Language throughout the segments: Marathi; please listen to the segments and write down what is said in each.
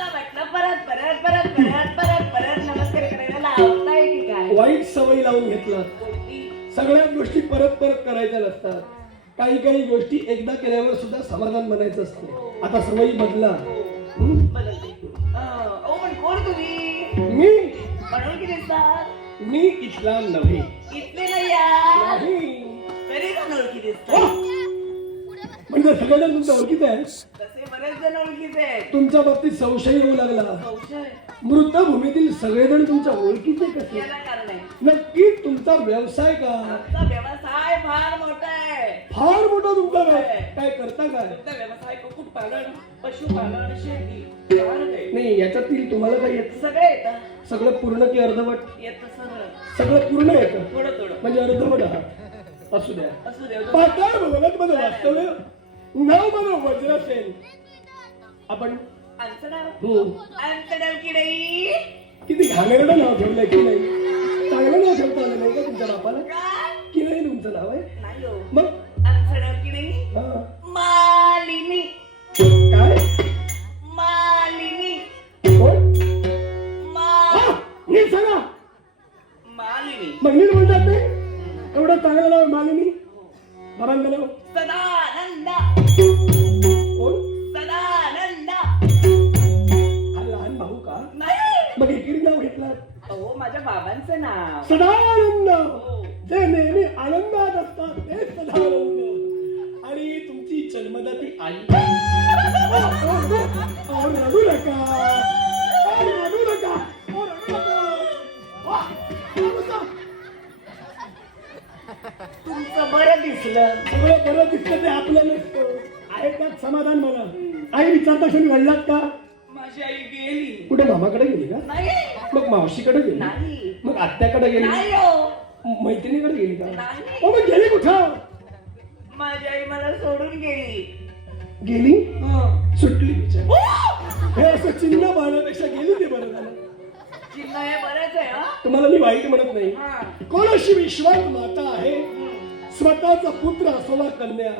मला वाटलं परत परत परत परत परत परत नमस्कार करायला लावताय की काय? वाईट सवयी लावून घेतला. कोणती? सगळ्याच गोष्टी परत परत करायच्या नसतात. काही काही गोष्टी एकदा केल्यावर सुद्धा समाधान म्हणायचं असते. आता सवयी बदला. हं? अं, ओ पण कोण तुम्ही? म्हणून मी इथला नव्हे. इथले नाही. म्हणजे सगळेजण तुमच्या ओळखीत आहे तसे बरेच जण ओळखीचे आहेत. तुमच्या बाबतीत संशय येऊ लागला. संशय? मृतभूमीतील सगळेजण तुमच्या ओळखीचे कसे? याला कारण आहे. नक्की तुमचा व्यवसाय का? आमचा व्यवसाय फार मोठा आहे. फार मोठा तुमचा व्यवसाय काय करता काय? तुमचा व्यवसाय कुक्कुटपालन पशुपालन शेती फार आहे. नाही याच्यातील तुम्हाला काय येत? सगळं येतं. सगळं पूर्ण की अर्धवट? येतं सगळं. सगळं पूर्ण येतं? थोडं थोडं. म्हणजे अर्धवट आहात. असू द्या. असू दे पाताळ भगवत माझं वास्तव्य नाव वज्रसेन आपण आमचं नाव हो. आमचं नाव की नाही? किती घाणेरडं नाव ठेवलंय की नाही? चांगलं नाव ठेवता आलं नाही का तुमच्या बापाला? की नाही तुमचं नाव आहे? हो. मग अहो माझ्या बाबांचं नाव. सदानंद. हो. जे नेहमी आनंदात असतात ते सदानंद. आणि तुमची जन्मदाती आई. रडू नका रडू नका. तुमचं बरं दिसलं. सगळं बरं दिसतं ते आपलं नसतं आहे त्यात समाधान मला आई विचारता क्षणी घडलात का? आई गेली. कुठे मामाकडे गेली का? नाही. मग मावशीकडे गेली? नाही. मग आत्याकडे गेली? नाही हो. मैत्रिणीकडे गेली का? नाही. हो मग गेली कुठं? माझी आई मला सोडून गेली. गेली? सुटली बिचारी. हे. असं चिन्ह पाहण्यापेक्षा गेली ते बरं झालं. चिन्ह हे बरंच आहे हा. तुम्हाला मी वाईट म्हणत नाही. हा. कोण अशी विश्वास माता आहे? स्वतःचा पुत्र असोवा कन्या.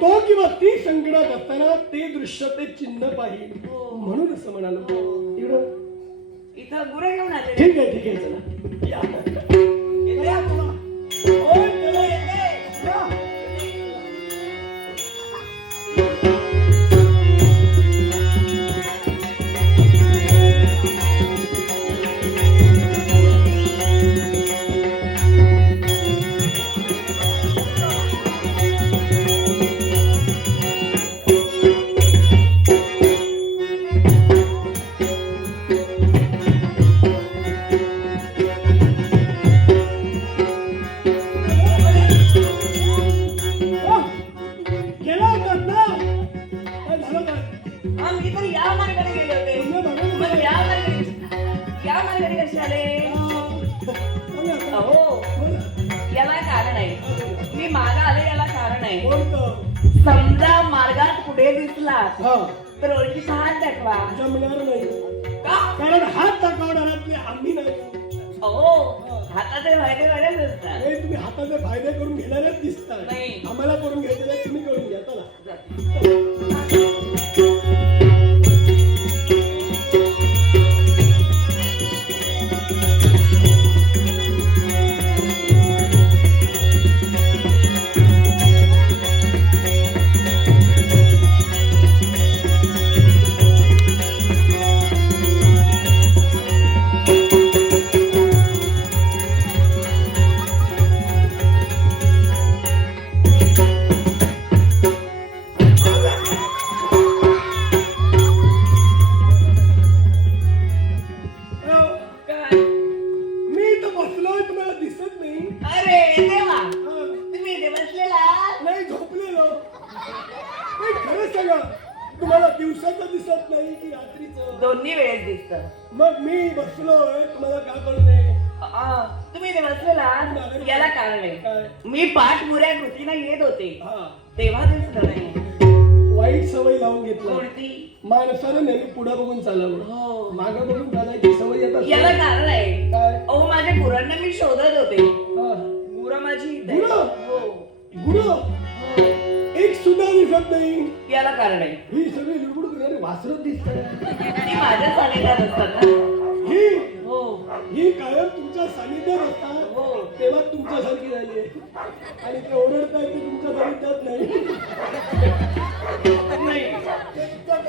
तो किंवा ती संकटात असताना ते दृश्य ते चिन्ह पाहिजे म्हणून असं म्हणालो. इकडं. इथं गुरं घेऊन आले ठीक आहे ठीक आहे चला. या. कोणतं? समजा मार्गात पुढे दिसला हा. तर ओळखीचा हात दाखवा. जमणार नाही. का? कारण हात दाखवणारातले आम्ही नाही. अहो हाताचे फायदे वेगळेच असतात हे तुम्ही हाताचे फायदे करून घेणारेच दिसतात. नाही. आम्हाला करून घ्यायचे नाही, तुम्ही करून घ्या चला. सवय लावून घेतला. कोणती? माणसानं नेहमी पुढे बघून चालावं हो. मागं बघून चालायची सवय येत असते. याला कारण आहे. काय? अहो माझ्या गुरांना मी शोधत होते. हा. गुरं माझी इथे आहेत. गुरं? हो. गुरु? हो. एक सुद्धा दिसत नाही. याला कारण आहे. ही सगळी लुडबुड करणारी वासरूच दिसत ती माझ्या सानिध्यात असतात ना. ही हो ही कायम तुमच्या सानिध्यात असतात हो तेव्हा तुमच्यासारखी झाली आहे. आणि ते ओरडताय ते तुमच्या सानिध्यात नाही. नाही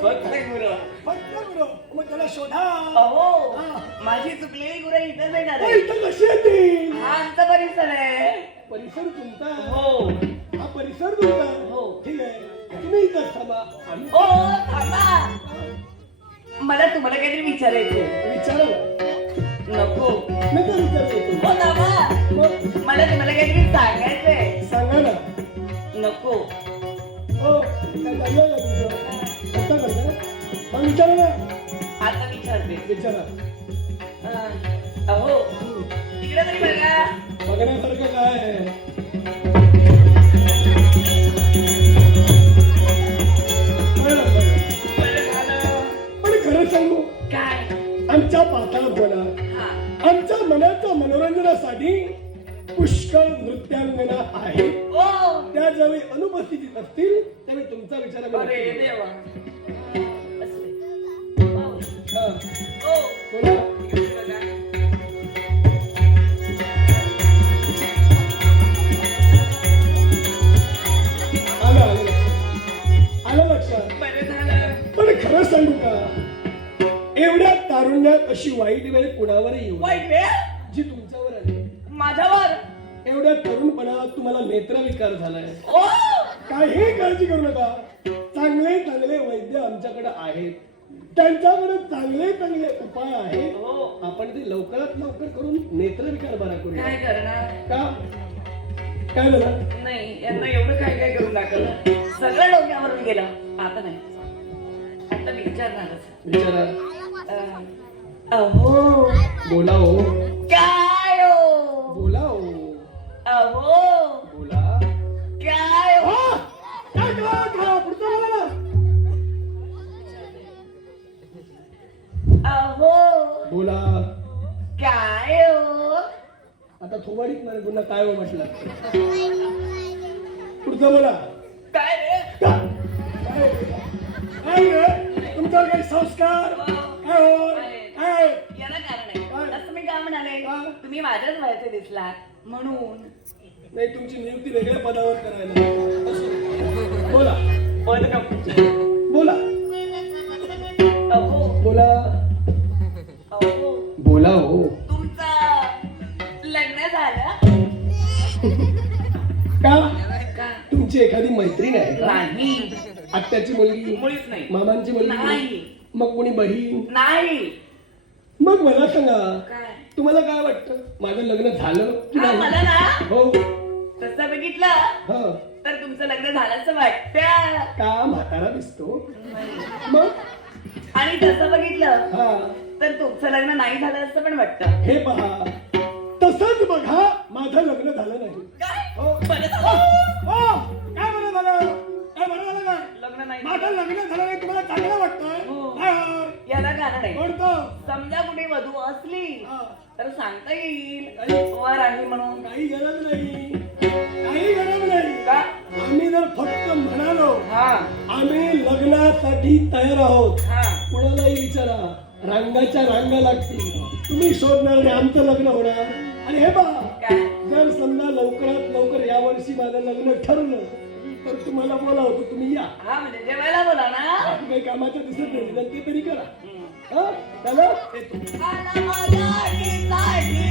फक्त गुरु. फक्त. मग त्याला शोधा. अहो हा. माझी चुकलेली गुरु इथेच येणार अहो, आहे इथं कशी येतील हा आमचा परिसर आहे. परिसर तुमचा. हो. हा परिसर तुमचा. हो. ठीक आहे. तुम्ही इथं थांबा. आम्ही ओ थांबा. मला तुम्हाला काहीतरी विचारायचं विचारा. ना. नको मी तर विचारतो हो मला तुम्हाला काहीतरी सांगायचंय. सांगा ना. नको. हो काय झालं का तुमचं आता करता मग विचारा ना आता विचारते. विचारा. अं, अहो तिकडे तरी बघा. बघण्यासारखं अशी वाईट वेळ कुणावर येऊ वाईट वेळ? जी तुमच्यावर आली. माझ्यावर? एवढ्या तरुणपणात तुम्हाला नेत्रविकार झालाय. ओ काही काळजी करू नका. चांगले चांगले वैद्य आमच्याकडे आहेत. त्यांच्याकडे चांगले चांगले उपाय आहेत. हो. आपण ते लवकरात लवकर करून नेत्रविकार बरा करूया. काय करणार? का? काय झालं? नाही यांना एवढं काय काय करून टाकलं सगळं डोक्यावरून गेलं. आता नाही. आता विचारणारच. विचारा. अं, अहो. बोला हो काय हो? बोला हो अहो. बोला. काय हो. अहो. बोला. काय हो? आता थोबाडीत नाही पुन्हा काय हो म्हटलं? पुढचं बोला. काय रे? काय? काय? रे? तुमच्यावर काही संस्कार? काय हो? याला कारण आहे? असं मी काय म्हणाले? तुम्ही माझ्याच वयाचे दिसलात म्हणून. नाही तुमची नियुक्ती वेगळ्या पदावर करायला असं. बोला. पद का बोला. अहो. बोला. अहो. बोला हो. तुमचं लग्न झालं? का? का? तुमची एखादी मैत्रीण आहे नाही. आत्याची मुलगी मुळीच नाही. मामांची मुलगी नाही. मग कोणी बहीण? नाही. मग मला सांगा काय? तुम्हाला काय वाटतं? माझं लग्न झालं की हा, नाही? मला ना हो. तसं बघितलं हा. तर तुमचं लग्न झालं असं वाटतं. का म्हातारा दिसतो? मग? आणि तसं बघितलं हा. तर तुमचं लग्न नाही झालं असं पण वाटतं. हे पहा तसंच बघा माझं लग्न झालं नाही. काय? हो. बरं हो, झालं. हो, काय बरं झालं? काय बरं झालं काय? लग्न नाही माझं लग्न झालं नाही तुम्हाला चांगलं वाटतंय? हो. काय हो? याला कारण आहे कोणतं? समजा कुठे वधू असली हा. तर सांगता येईल. वर आहे म्हणून. काही गरज नाही. काही गरज नाही. का? आम्ही जर फक्त म्हणालो हा. आम्ही लग्नासाठी तयार आहोत. हा. कुणालाही विचारा रांगाच्या रांगा लागतील. तुम्ही शोधणार आणि आमचं लग्न होणार. आणि हे पहा काय? जर समजा लवकरात लवकर या वर्षी माझं लग्न ठरलं तर तुम्हाला बोलावतो तुम्ही या हा म्हणजे जेवायला बोला ना बाकी काही कामाचं दिसत नाही तर ते तरी करा हम्म. हा चला येतो आला माझ्या आठीसाठी.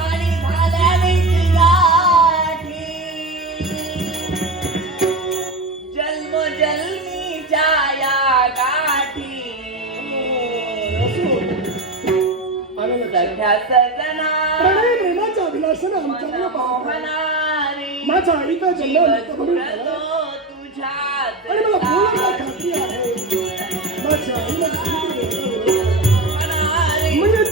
आणि झाल्या वीस गाठी. जन्मजन्मीच्या या गाठी असं होतं. आलं लक्षात. सख्या सजना प्रणय अभिलाषण आमच्याकडे मनमोहनारी माझा आईचा जन्म म्हणून आणि मला पूर्ण खात्री आहे? माझ्या आईला म्हणजे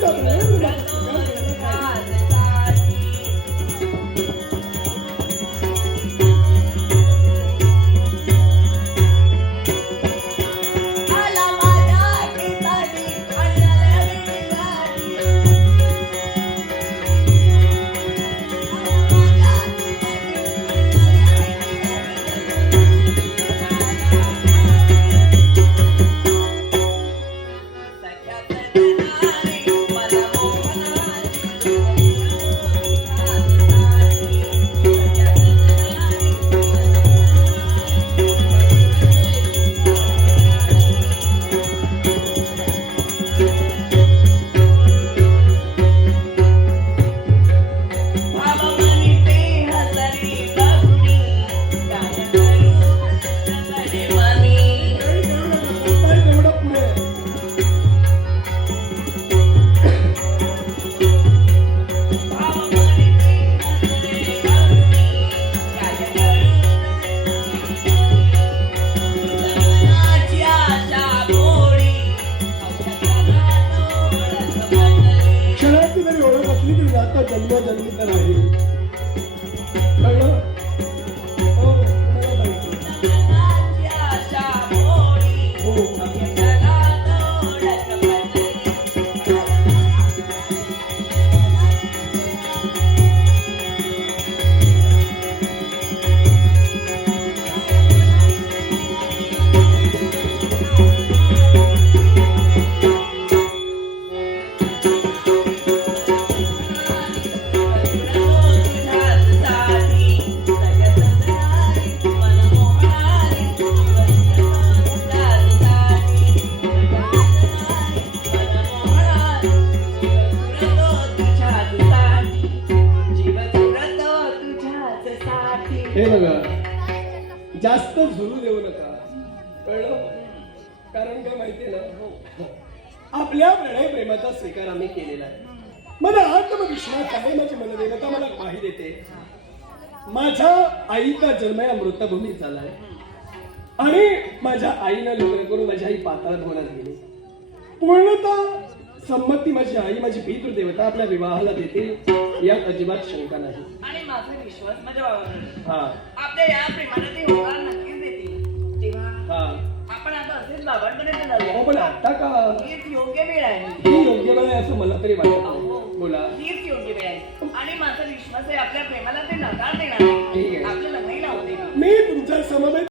जास्त झुरू देऊ नका. कळलं? कारण काय माहितीये ना? आपल्या प्रणय प्रेमाचा स्वीकार आम्ही केलेला आहे. मला आत्मविश्वास आहे माझी मनदेवता मला ग्वाही देते. माझ्या आईचा जन्म या मृतभूमीत झालाय आणि माझ्या आईनं लग्न करून माझी आई पाताळात होण्यात गेली. पूर्णतः संमती माझी आई माझी पितृदेवता आपल्या विवाहाला देतील यात अजिबात शंका नाही. आणि माझा विश्वास माझ्या बाबांवर हा. आपल्या या प्रेमाला ते होकार नक्कीच देतील तेव्हा हा. आपण आता असेच अहो, जाऊया. पण आता का? हीच योग्य वेळ आहे. ही योग्य वेळ आहे असं मला तरी वाटत. नाही. बोला. हीच योग्य वेळ आहे. आणि माझा विश्वास आहे आपल्या प्रेमाला ते नकार देणार नाही ठीक आहे. आपलं लग्नही लावू देणार. मी तुमच्या समवेत